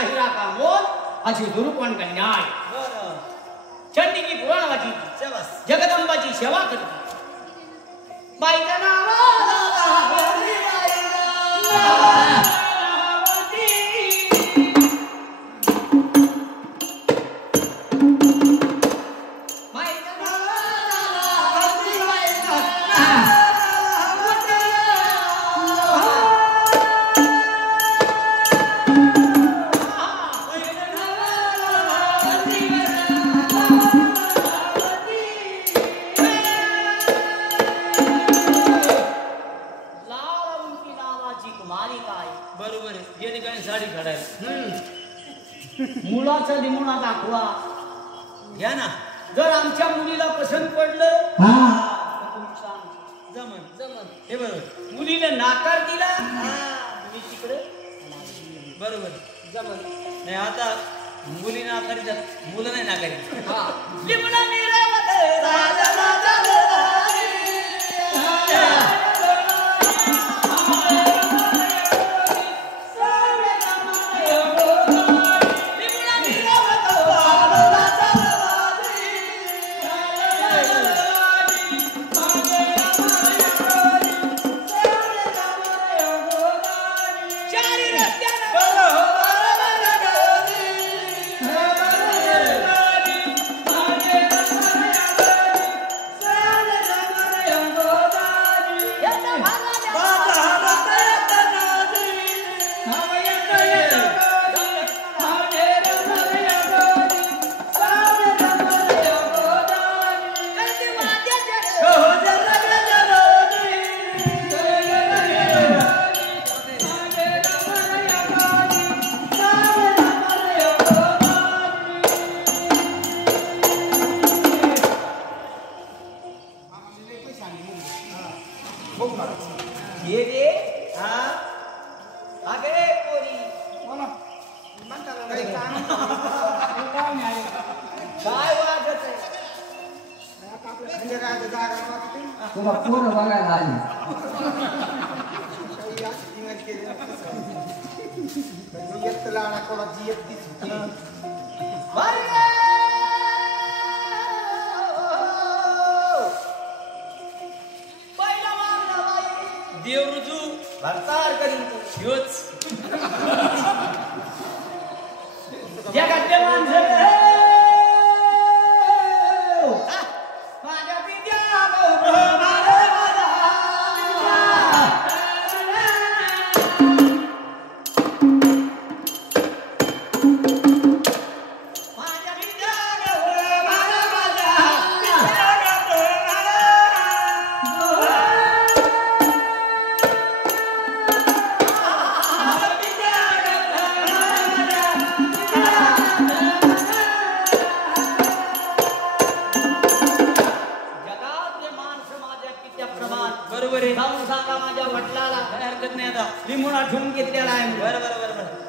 हिरा का मोल अशी दुरुपण का न्याय चंडी की पुराण वाची जगदंबाची सेवा करते बाईच्या नावाला मुलाचा लिमुणा दाखवा घ्या ना जर आमच्या मुलीला पसंत पडलं जमन जमन हे बरोबर मुलीने नाकार दिला मी तिकडे बरोबर जमन नाही आता मुली नाकारी मुलं नाही नाकारी लिमुणा निरावत राजा राजा देव रुजू भरतार करीन ह्योच जगातले माणसं माझ्या पित्या लिमुणा ठेवून घेतलेला आहे बरोबर बरोबर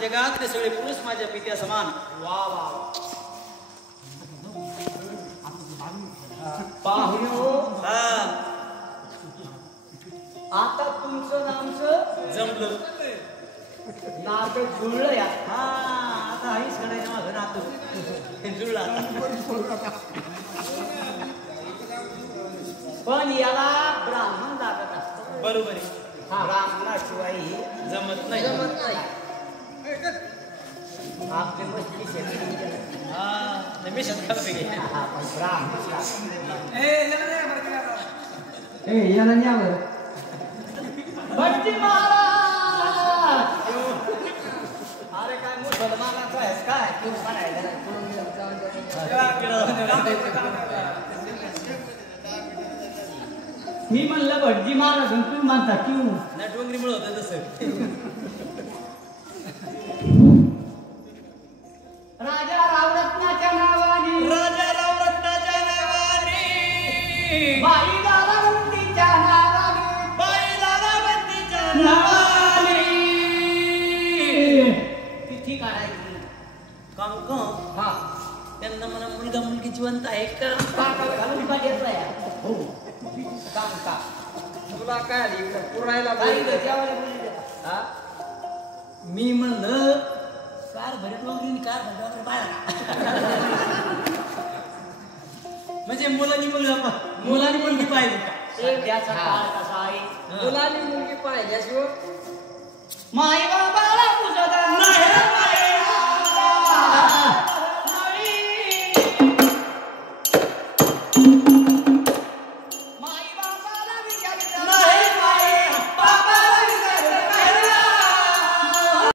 जगात सगळे पुरुष माझ्या पित्या समान वा वा पाहुणे हा आता तुमचं नामचं जमलं नाटक जुळलं या. हा आता आईच कडायचं माझं नातं जुळला पण याला ब्राह्मण लागत असतो. बरोबर आहे. ब्राह्मणाशिवाय जमत नाही. जमत नाही. आपले मस्ती शेती हा मी शतकाला पैकी पण ब्राह्मण याला न्यावर भटजी महाराज. अरे काय मुसलमानाचं आहेस काय तू म्हणायला मी म्हणलं भटजी महाराज तुम्ही म्हणता क्यू डोंगरीमुळे होतं तसं. राजा रावरत्नाच्या नावाने राजा रावरत्नाच्या नावाने बाई दादावंतीच्या नावाने बाई दादावंतीच्या नावाने तिथी काढायची. काम का हा त्यांना मला मुलगा मुलगी जिवंत आहे का काकाला घालून काढायचं आहे. हो काम का तुला काय आली इकडं पुरायला काही बोलली. जेवायला बोलली का? हा? मी म्हणलं कार भरत वगैरे कार भरत बाहेर म्हणजे मुलांनी मुलगी पाहिजे का सध्याचा काळ कसा आहे. मुलांनी मुलगी पाहिल्याशिवाय माय बाबा